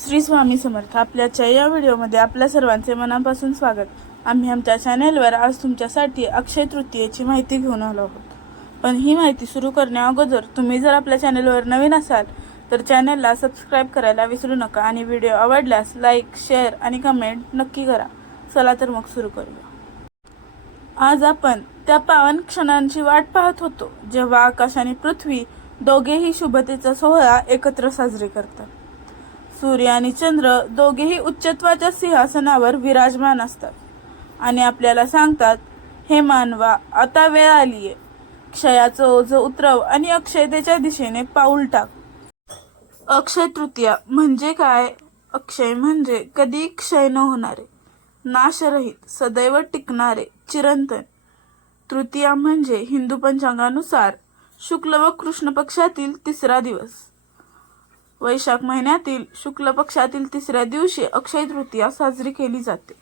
श्री स्वामी समर्थ आपल्याच्या या व्हिडिओमध्ये आपल्या सर्वांचे मनापासून स्वागत. आम्ही आमच्या चॅनेलवर आज तुमच्यासाठी अक्षय तृतीयेची माहिती घेऊन आलो आहोत. पण ही माहिती सुरू करण्या अगोदर तुम्ही जर आपल्या चॅनेलवर नवीन असाल तर चॅनेलला सबस्क्राईब करायला विसरू नका आणि व्हिडिओ आवडल्यास लाईक शेअर आणि कमेंट नक्की करा. चला तर मग सुरू करूया. आज आपण त्या पावन क्षणांची वाट पाहत होतो जेव्हा आकाश आणि पृथ्वी दोघेही शुभतेचा सोहळा एकत्र साजरे करतात. सूर्य आणि चंद्र दोघेही उच्चत्वाच्या सिंहासनावर विराजमान असतात. आणि आपल्याला सांगतात हे मानवा आता वेळ आलीये. क्षयाचं ओझ उतरव आणि अक्षयतेच्या दिशेने पाऊल टाक. अक्षय तृतीया म्हणजे काय? अक्षय म्हणजे कधी क्षय न होणारे नाशरहित सदैव टिकणारे चिरंतन. तृतीया म्हणजे हिंदू पंचांगानुसार शुक्ल व कृष्ण पक्षातील तिसरा दिवस. वैशाख महिन्यातील शुक्ल पक्षातील तिसऱ्या दिवशी अक्षय तृतीया साजरी केली जाते.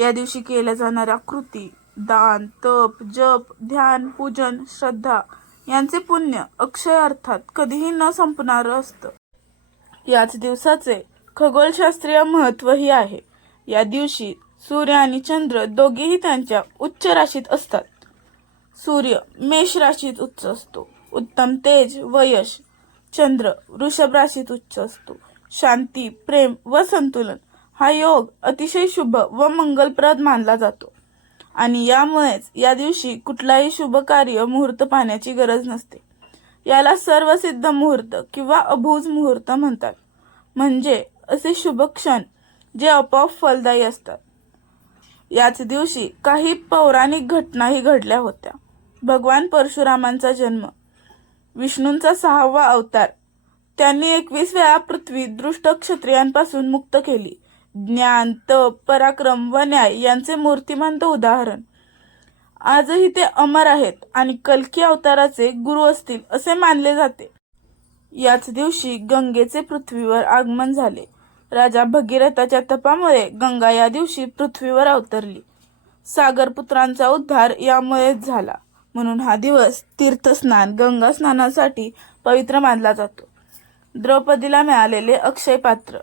या दिवशी केल्या जाणाऱ्या कृती दान तप जप ध्यान पूजन श्रद्धा यांचे पुण्य अक्षय अर्थात कधीही न संपणारं असतं. याच दिवसाचे खगोलशास्त्रीय महत्त्वही आहे. या दिवशी सूर्य आणि चंद्र दोघेही त्यांच्या उच्च राशीत असतात. सूर्य मेष राशीत उच्च असतो. उत्तम तेज व यश चंद्र वृषभ राशीत उच्च असतो. शांती प्रेम व संतुलन हा योग अतिशय शुभ व मंगलप्रद मानला जातो. आणि यामुळेच या दिवशी कुठलाही शुभ कार्य मुहूर्त पाहण्याची गरज नसते. याला सर्वसिद्ध मुहूर्त किंवा अभूज मुहूर्त म्हणतात. म्हणजे असे शुभ क्षण जे आपोआप फलदायी असतात. याच दिवशी काही पौराणिक घटनाही घडल्या होत्या. भगवान परशुरामांचा जन्म विष्णूंचा सहावा अवतार. त्यांनी एकवीस वेळा पृथ्वी दृष्ट क्षत्रियांपासून मुक्त केली. ज्ञान तप पराक्रम व न्याय यांचे मूर्तिमंत उदाहरण. आजही ते अमर आहेत आणि कल्की अवताराचे गुरु असतील असे मानले जाते. याच दिवशी गंगेचे पृथ्वीवर आगमन झाले. राजा भगीरथाच्या तपामुळे गंगा या दिवशी पृथ्वीवर अवतरली. सागरपुत्रांचा उद्धार यामुळेच झाला. म्हणून हा दिवस तीर्थस्नान गंगा स्नानासाठी पवित्र मानला जातो. द्रौपदीला मिळालेले अक्षय पात्र.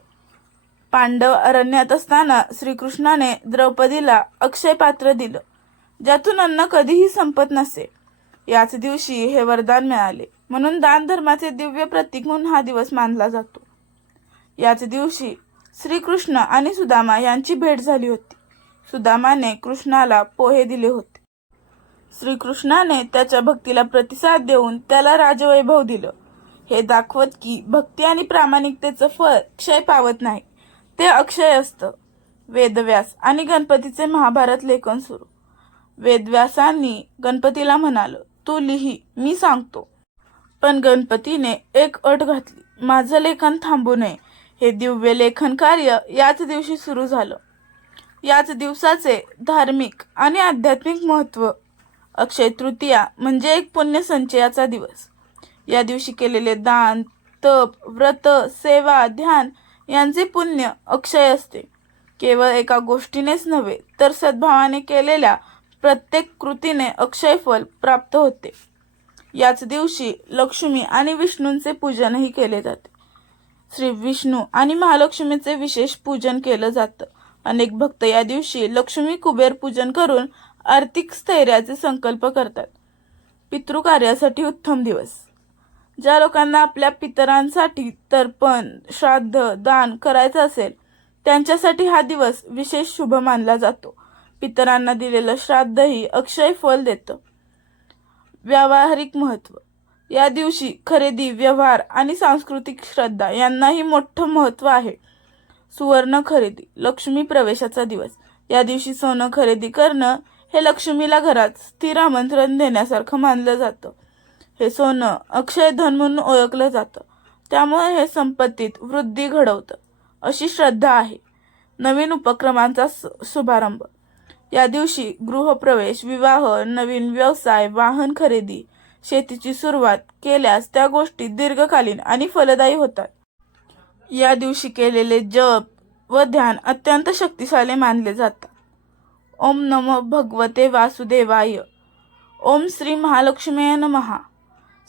पांडव अरण्यात असताना श्रीकृष्णाने द्रौपदीला अक्षय पात्र दिलं ज्यातून अन्न कधीही संपत नसे. याच दिवशी हे वरदान मिळाले म्हणून दान धर्माचे दिव्य प्रतीक म्हणून हा दिवस मानला जातो. याच दिवशी श्रीकृष्ण आणि सुदामा यांची भेट झाली होती. सुदामाने कृष्णाला पोहे दिले होते. श्रीकृष्णाने त्याच्या भक्तीला प्रतिसाद देऊन त्याला राजवैभव दिलं. हे दाखवत की भक्ती आणि प्रामाणिकतेचं फळ क्षय पावत नाही. ते अक्षय असतं. वेदव्यास आणि गणपतीचे महाभारत लेखन सुरू. वेदव्यासांनी गणपतीला म्हणाल तू लिही मी सांगतो. पण गणपतीने एक अट घातली माझं लेखन थांबू नये. हे दिव्य लेखन कार्य याच दिवशी सुरू झालं. याच दिवसाचे धार्मिक आणि आध्यात्मिक महत्त्व अक्षय तृतीया म्हणजे एक पुण्य संचयाचा दिवस. या दिवशी केलेले दान तप व्रत सेवा ध्यान यांचे पुण्य अक्षय असते. केवळ एका गोष्टीनेच नव्हे तर सद्भावाने केलेल्या प्रत्येक कृतीने अक्षय फल प्राप्त होते. याच दिवशी लक्ष्मी आणि विष्णूंचे पूजनही केले जाते. श्री विष्णू आणि महालक्ष्मीचे विशेष पूजन केलं जातं. अनेक भक्त या दिवशी लक्ष्मी कुबेर पूजन करून आर्थिक स्थैर्याचे संकल्प करतात. पितृकार्यासाठी उत्तम दिवस. ज्या लोकांना आपल्या पितरांसाठी तर्पण श्राद्ध दान करायचं असेल त्यांच्यासाठी हा दिवस विशेष शुभ मानला जातो. पितरांना दिलेलं श्राद्धही अक्षय फल देतं. व्यावहारिक महत्त्व या दिवशी खरेदी व्यवहार आणि सांस्कृतिक श्रद्धा यांनाही मोठं महत्त्व आहे. सुवर्ण खरेदी लक्ष्मी प्रवेशाचा दिवस. या दिवशी सोनं खरेदी करणं हे लक्ष्मीला घरात स्थिर आमंत्रण देण्यासारखं मानलं जातं. हे सोनं अक्षय धन म्हणून ओळखलं जातं. त्यामुळे हे संपत्तीत वृद्धी घडवतं अशी श्रद्धा आहे. नवीन उपक्रमांचा स- शुभारंभ. या दिवशी गृहप्रवेश विवाह नवीन व्यवसाय वाहन खरेदी शेतीची सुरुवात केल्यास त्या गोष्टी दीर्घकालीन आणि फलदायी होतात. या दिवशी केलेले जप व ध्यान अत्यंत शक्तिशाली मानले जातात. ओम नमो भगवते वासुदेवाय. ओम श्री महालक्ष्मी नमहा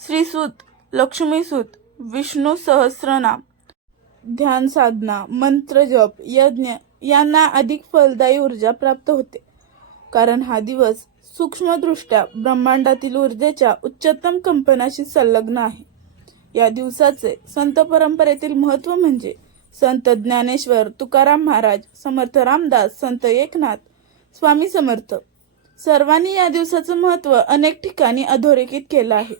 श्रीसूत लक्ष्मीसूत विष्णू सहस्रनाम. ध्यान साधना मंत्र जप यज्ञ यांना अधिक फलदायी ऊर्जा प्राप्त होते. कारण हा दिवस सूक्ष्मदृष्ट्या ब्रह्मांडातील ऊर्जेच्या उच्चतम कंपनाशी संलग्न आहे. या दिवसाचे संत परंपरेतील महत्त्व म्हणजे संत ज्ञानेश्वर तुकाराम महाराज समर्थ रामदास संत एकनाथ स्वामी समर्थ. सर्वांनी या दिवसाचं महत्त्व अनेक ठिकाणी अधोरेखित केलं आहे.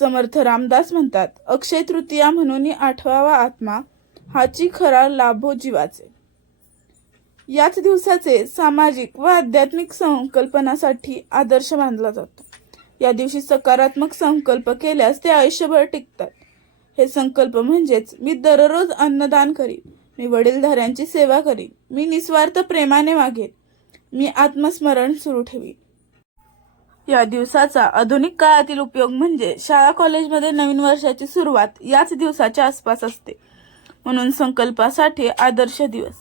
समर्थ रामदास म्हणतात अक्षय तृतीया म्हणून आठवावा आत्मा हाची खरा लाभो जीवाचे. याच दिवसाचे सामाजिक व आध्यात्मिक संकल्पनासाठी आदर्श मानला जातो. या दिवशी सकारात्मक संकल्प केल्यास ते आयुष्यभर टिकतात. हे संकल्प म्हणजेच मी दररोज अन्नदान करीन मी वडीलधाऱ्यांची सेवा करीन मी निस्वार्थ प्रेमाने वागेन मी आत्मस्मरण सुरू ठेवी. या दिवसाचा आधुनिक काळातील उपयोग म्हणजे शाळा कॉलेजमध्ये नवीन वर्षाची सुरुवात याच दिवसाच्या आसपास असते. म्हणून संकल्पासाठी आदर्श दिवस.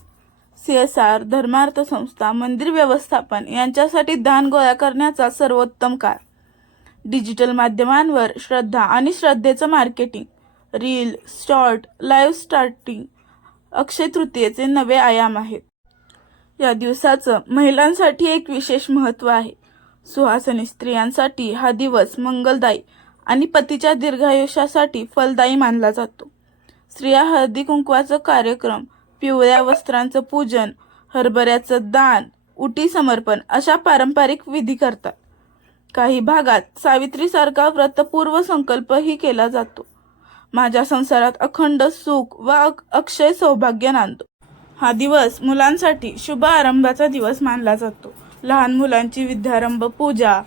सी एस आर धर्मार्थ संस्था मंदिर व्यवस्थापन यांच्यासाठी दान गोळा करण्याचा सर्वोत्तम काळ. डिजिटल माध्यमांवर श्रद्धा आणि श्रद्धेचं marketing reel short live starting अक्षय तृतीयेचे नवे आयाम आहेत. या दिवसाचं महिलांसाठी एक विशेष महत्त्व आहे. सुहासनी स्त्रियांसाठी हा दिवस मंगलदायी आणि पतीच्या दीर्घायुष्यासाठी फलदायी मानला जातो. स्त्रिया हळदी कुंकवाचं कार्यक्रम पिवळ्या वस्त्रांचं पूजन हरभऱ्याचं दान उटी समर्पण अशा पारंपरिक विधी करतात. काही भागात सावित्रीसारखा व्रतपूर्व संकल्पही केला जातो. माझ्या संसारात अखंड सुख व अक्षय सौभाग्य नांदतो हा दिवस मुलांसाठी शुभ आरंभाचा दिवस मानला जातो. लहान मुलांची विद्यारंभ पूजा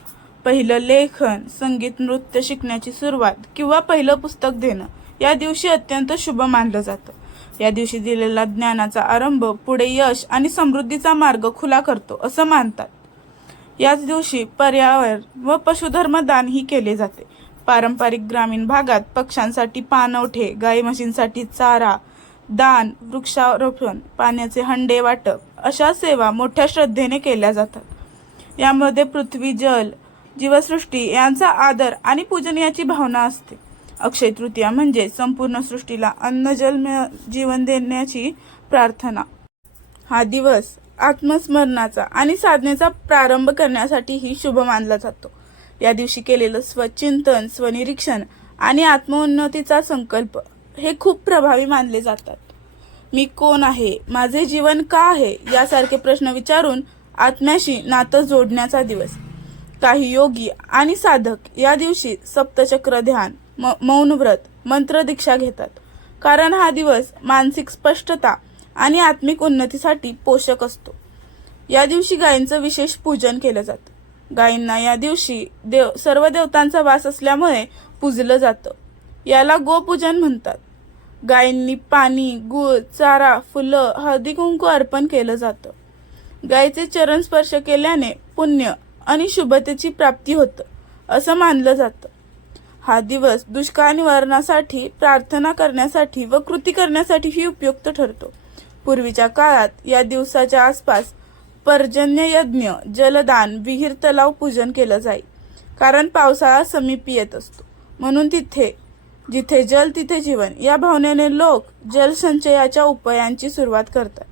पहिलं लेखन संगीत नृत्य शिकण्याची सुरुवात किंवा पहिलं पुस्तक देणं या दिवशी अत्यंत शुभ मानलं जातं. या दिवशी दिलेला ज्ञानाचा आरंभ पुढे यश आणि समृद्धीचा मार्ग खुला करतो असं मानतात. याच दिवशी पर्यावरण व पशुधर्म दानही केले जाते. पारंपरिक ग्रामीण भागात पक्ष्यांसाठी पानवठे गाई म्हशींसाठी चारा दान वृक्षारोपण पाण्याचे हंडे वाटप अशा सेवा मोठ्या श्रद्धेने केल्या जातात. यामध्ये पृथ्वी जल जीवसृष्टी यांचा आदर आणि पूजन याची भावना असते. अक्षय तृतीया म्हणजे संपूर्ण सृष्टीला अन्न जल जीवन देण्याची प्रार्थना. हा दिवस आत्मस्मरणाचा आणि साधनेचा प्रारंभ करण्यासाठीही शुभ मानला जातो. या दिवशी केलेलं स्वचिंतन स्वनिरीक्षण आणि आत्मोन्नतीचा संकल्प हे खूप प्रभावी मानले जातात. मी कोण आहे? माझे जीवन का आहे? यासारखे प्रश्न विचारून आत्म्याशी नातं जोडण्याचा दिवस. काही योगी आणि साधक या दिवशी सप्तचक्र ध्यान म मौन व्रत मंत्र दीक्षा घेतात. कारण हा दिवस मानसिक स्पष्टता आणि आत्मिक उन्नतीसाठी पोषक असतो. या दिवशी गायींचं विशेष पूजन केलं जातं. गायींना या दिवशी देव सर्व देवतांचा वास असल्यामुळे पूजलं जातं. याला गोपूजन म्हणतात. गायींनी पाणी गुळ चारा फुलं हळदी कुंकू अर्पण केलं जातं. गायीचे चरण स्पर्श केल्याने पुण्य आणि शुभतेची प्राप्ती होतं असं मानलं जातं. हा दिवस दुष्काळ निवारणासाठी प्रार्थना करण्यासाठी व कृती करण्यासाठीही उपयुक्त ठरतो. पूर्वीच्या काळात या दिवसाच्या आसपास पर्जन्य यज्ञ जलदान विहीर तलाव पूजन केलं जाई कारण पावसाळा समीप येत असतो. म्हणून तिथे जिथे जल तिथे जीवन. या भावनेने लोक जलसंचयाच्या उपायांची सुरुवात करतात.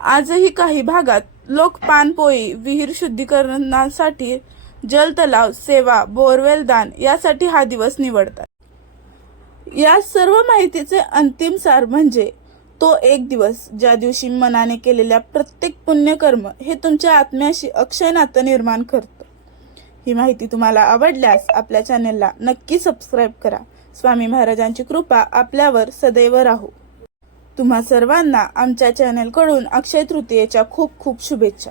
आजही काही भागात लोक पानपोळी विहीर शुद्धीकरणासाठी जलतलाव सेवा बोरवेल दान यासाठी हा दिवस निवडतात. या सर्व माहितीचे अंतिम सार म्हणजे तो एक दिवस ज्या दिवशी मनाने केलेल्या प्रत्येक पुण्यकर्म हे तुमच्या आत्म्याशी अक्षय नातं निर्माण करतं. ही माहिती तुम्हाला आवडल्यास आपल्या चॅनेलला नक्की सबस्क्राईब करा. स्वामी महाराजांची कृपा आपल्यावर सदैव राहो. तुम्हा सर्वांना आमच्या चॅनेलकडून अक्षय तृतीयेच्या खूप खूप शुभेच्छा.